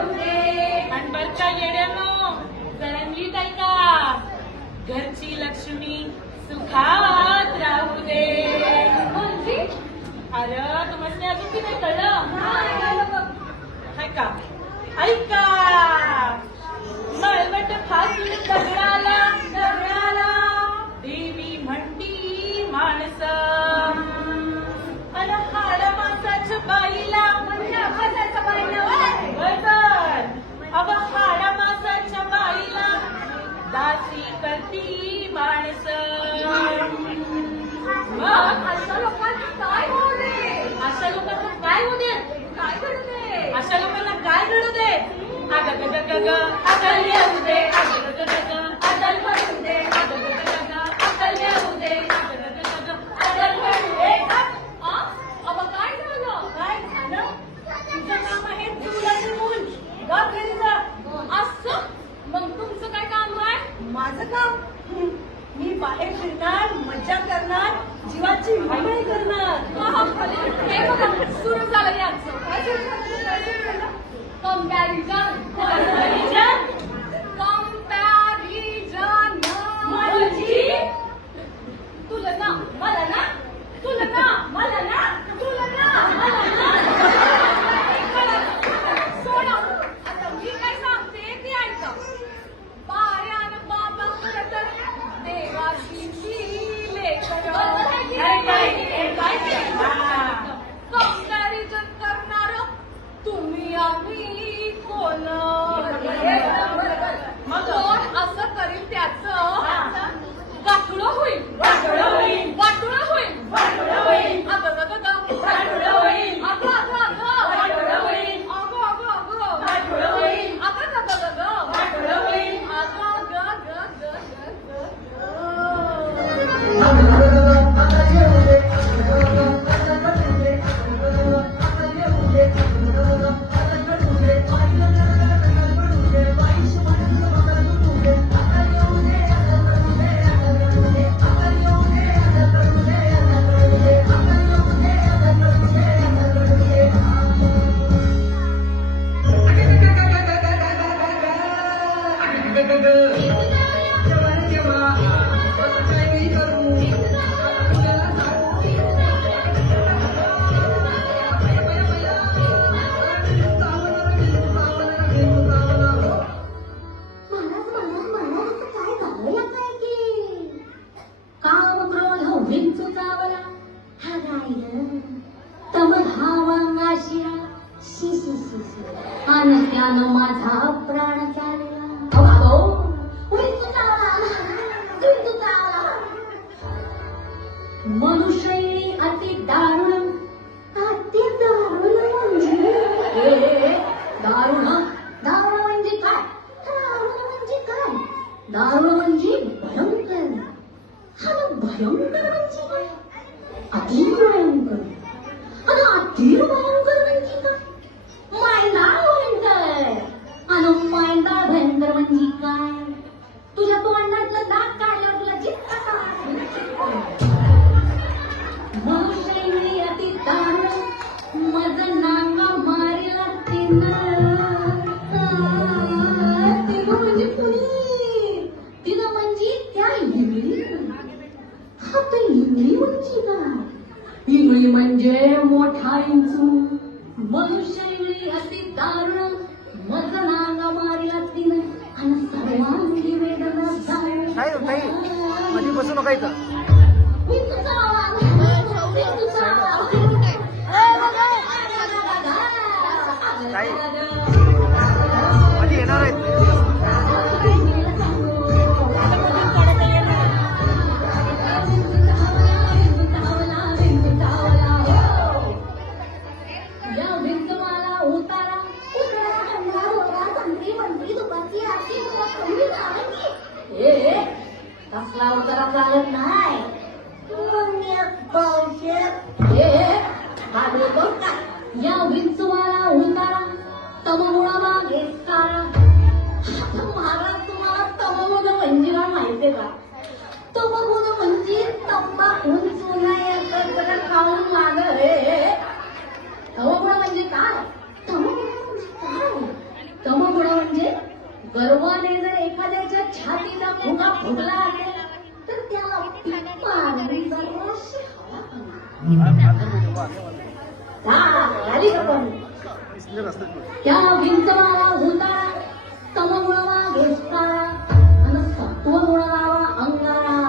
येऊ दे. आणि बर का येड्यानो, जरा नीट ऐका. घरची लक्ष्मी सुखात राहू दे. म्हणजे अरे तुम्हाला अजून किती कळलं? ऐका ऐका. मळवट फासून दगडाला देवी म्हणती माणसं. अरे हाड माणसाच्या बाईला अव हाड माणसाच्या बाईला दासी करती माणसं. मग अशा लोकांना काय होऊ दे? अशा लोकांना काय होऊ दे? काय घडू दे? अशा लोकांना काय घडू दे? अगं ग ग ग अगल येऊ दे. अगं ग ग ग अदल घडू दे. अगं ग ग ग अदल येऊ दे. अगं ग ग ग अदल घडू दे. अबा काय झालं? काय झालं? तुझं नाव आहे चुलाची मूल. गा घरी जा. असं मग तुमचं काय काम आहे? माझं काम? मी बाहेर फिरणार, मज्जा करणार, जीवाची हळहळ करणार. हे बघा सुरू झालं यांचं. काय सुरू झालं? काय सुरू झालं? कंपॅरिझन. म्हणजे? तुलना मला ना, तुलना मला ना, तुलना मला ना. सोडा, आता मी काय सांगते ते ऐका. बाऱ्यान बाबा खरं तर देवाची लेकरं. कंपॅरिझन करणार तुम्ही आम्ही कोण? मग कोण असं करील त्याचं गाठुडं होईल. वाटुळं होईल. अगं ग ग ग. अगं अगं अगं. अगं अगं अगं. अगं ग ग ग. अगं ग ग ग ग. आणि त्यानं माझा प्राण चालला. मनुष्य अति दारुण. अति दारुण म्हणजे दारुण दारुण म्हणजे काय? दारुण म्हणजे काय? दारुण म्हणजे भयंकर. हा भयंकर म्हणजे काय? अति भयंकर. आणि अति भयंकर म्हणजे काय? मायंदाळ भयंकर. आणि मायंदाळ भयंकर म्हणजे काय? तुझ्या तोंडातलं दात काढल्यावर तुला जितका मनुष्य अति दारुण मज नांगा मारेला तिनं म्हणजे कुणी? तिनं म्हणजे त्या इंगळी. हा तर इंगळी म्हणजे काय? इंगळी म्हणजे मोठा इंचू. मनुष्य इंगळी अति दारुण मज नांगा मारेला तिनं आणि सर्वांगी वेदना ताई मध्ये बसू नका इथं. ताई मध्ये येणार आहेत. कसला उतारा चालत नाही. या विंचवाला उतारा तममुळा मागे सारा. महाराज तुम्हाला तममुळ म्हणजे काय माहितीये का? तममुळ म्हणजे तंबाखून चुना एकत्र खाऊन माग. तममुळ म्हणजे काय? तममुळ म्हणजे काय? गर्वाने जर एखाद्याच्या छातीचा फुगा फुगला असेल तर त्याला मानवी जराशी आली का पण त्या विंचवाला हुंदाळा तम मुळवा घेसणारा आणि सत्व मुळावा अंगारा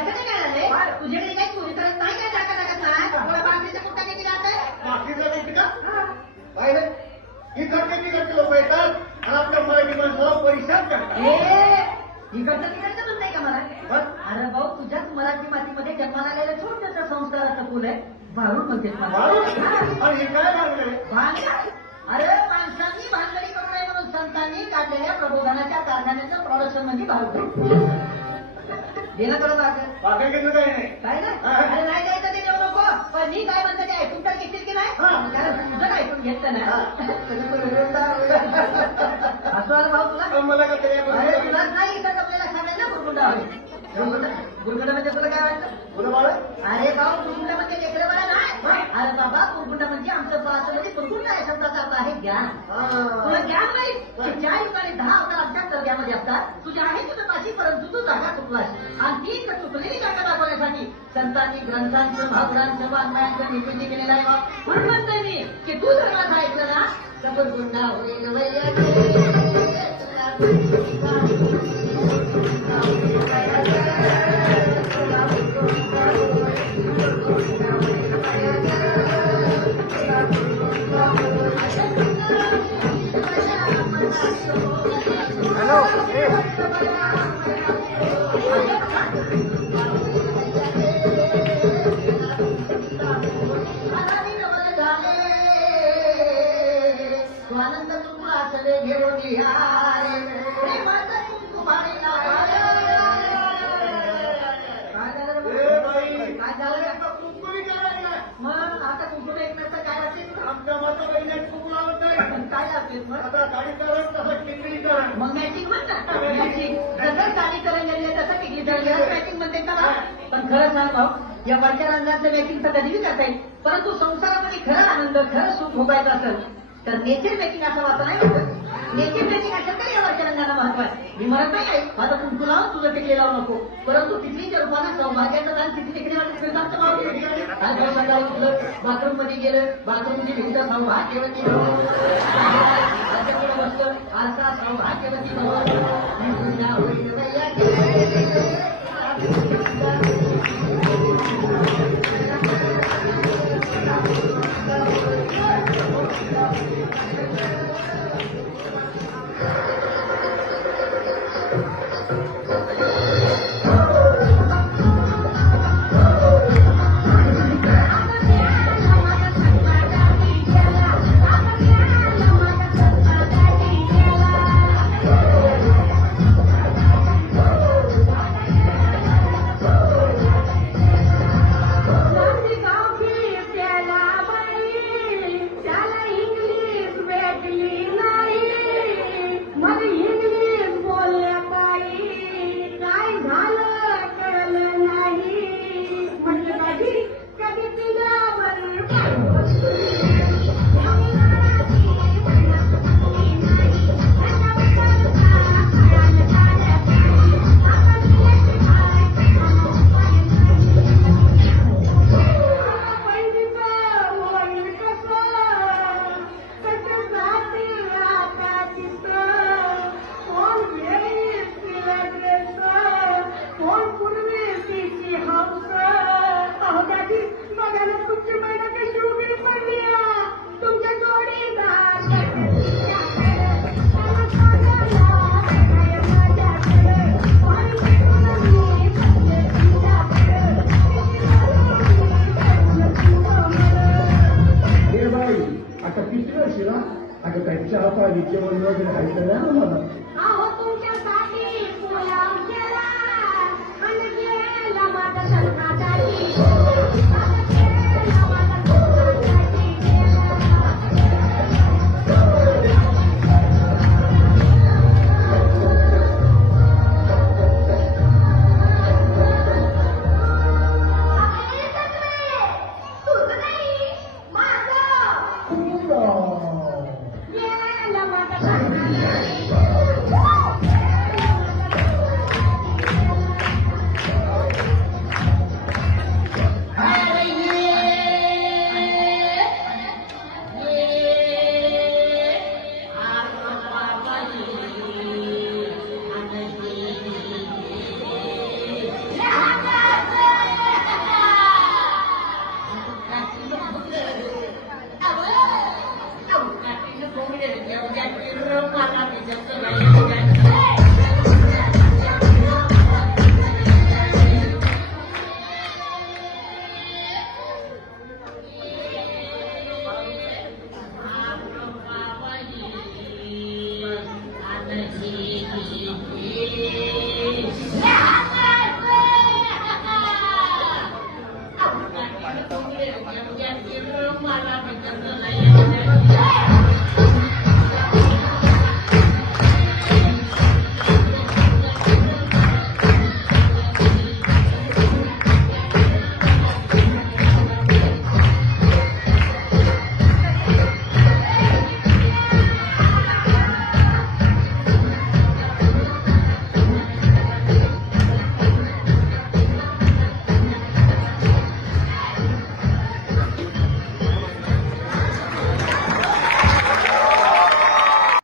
त्याच्याने काय झालंय तुझ्याकडे काही चोरी करत नाही काय टाकत नाही तुला बांगडीच्या कुठ्याने दिला बाकीचं नाही का पाहिलं इकडचे लोक येतात आणि आपल्या मराठी माणसाला परिशान करतात इकडचं तिकडचं पण नाही का मला अरे भाऊ तुझ्याच मराठी मातीमध्ये जन्माला आलेलं छोटंसं संस्काराचं फुल आहे भारूड म्हणते आणि हे काय लागले अरे माणसांनी भानगडी करू नये म्हणून संतांनी काढलेल्या प्रबोधनाच्या कारखान्याचं प्रोडक्शन म्हणजे भारूड देणं करत बाकी घेणं काही नाही काय ना अरे नाही द्यायचं ते देऊ नको पण मी काय म्हणतो ते ऐकून तर घेतील की नाही कारण तुझं ऐकून घेतलं ना असं आलं भाऊ तुला मला का तरी अरे तुला नाही इथं आपल्याला सांगायला गुरगुंडा गुरगुंडा म्हणजे तुला काय वाटतं बोला बाळा अरे भाऊ गुरगुंडा म्हणजे लेकरं बाळा नाही अरे बाबा गुरगुंडा म्हणजे आमचं भाषेमध्ये गुरगुंडा अशा प्रकारचा आहे ज्ञान तुला ज्ञान नाही की ज्या युगाने 10 अवतार आमच्या दर्ग्यामध्ये असतात तुझ्या आहे तुझं पाशी परंतु तू जागा चुकलास आणि ती चुकलेली जागा दाखवण्यासाठी संतांनी ग्रंथांचं भावडांचं वाङ्मयांचं निर्मिती केलेलं आहे म्हणून म्हणतोय मी की तू जर माझं ऐकलं ना तर गुरगुंडा होईल हॅलो ए स्वानंद तुमला सगळे घेऊन काय झालं कुंकुमी करायला मग आता कुंकुम एक नसतं काय असेल आमच्या माता बहिणी कुंकू लावत नाही काय असेल मग आता गाडीकरण तसं टिकलीकरण मग मॅचिंग म्हणतात मॅचिंग जसं साडी करून गेली तसं टिकली तर मॅचिंग म्हणते का पण खरं सांग भाऊ या वरच्या रंगाचं मॅचिंग तर कधीही करता येईल परंतु संसारामध्ये खरं आनंद खरं सुख भोगायचं असेल तर नेचर मॅचिंग असं वाटत नाही नेचर मॅचिंग असेल तर या वरच्या रंगाला महत्व आहे मी म्हणत नाही आहे माझं कुंकू लावून तुझं टिकले लावू नको परंतु तिथलीच्या रूपानं सौभाग्याचं दान तिथे टिकण्यामध्ये बाथरूम मध्ये गेलं बाथरूमची भिंत सौभाग्यवती बसलं आरसा सौभाग्यवती आता तिसऱ्या शिला आता त्यांच्या आता विद्यमान वगैरे ऐकलं ना मला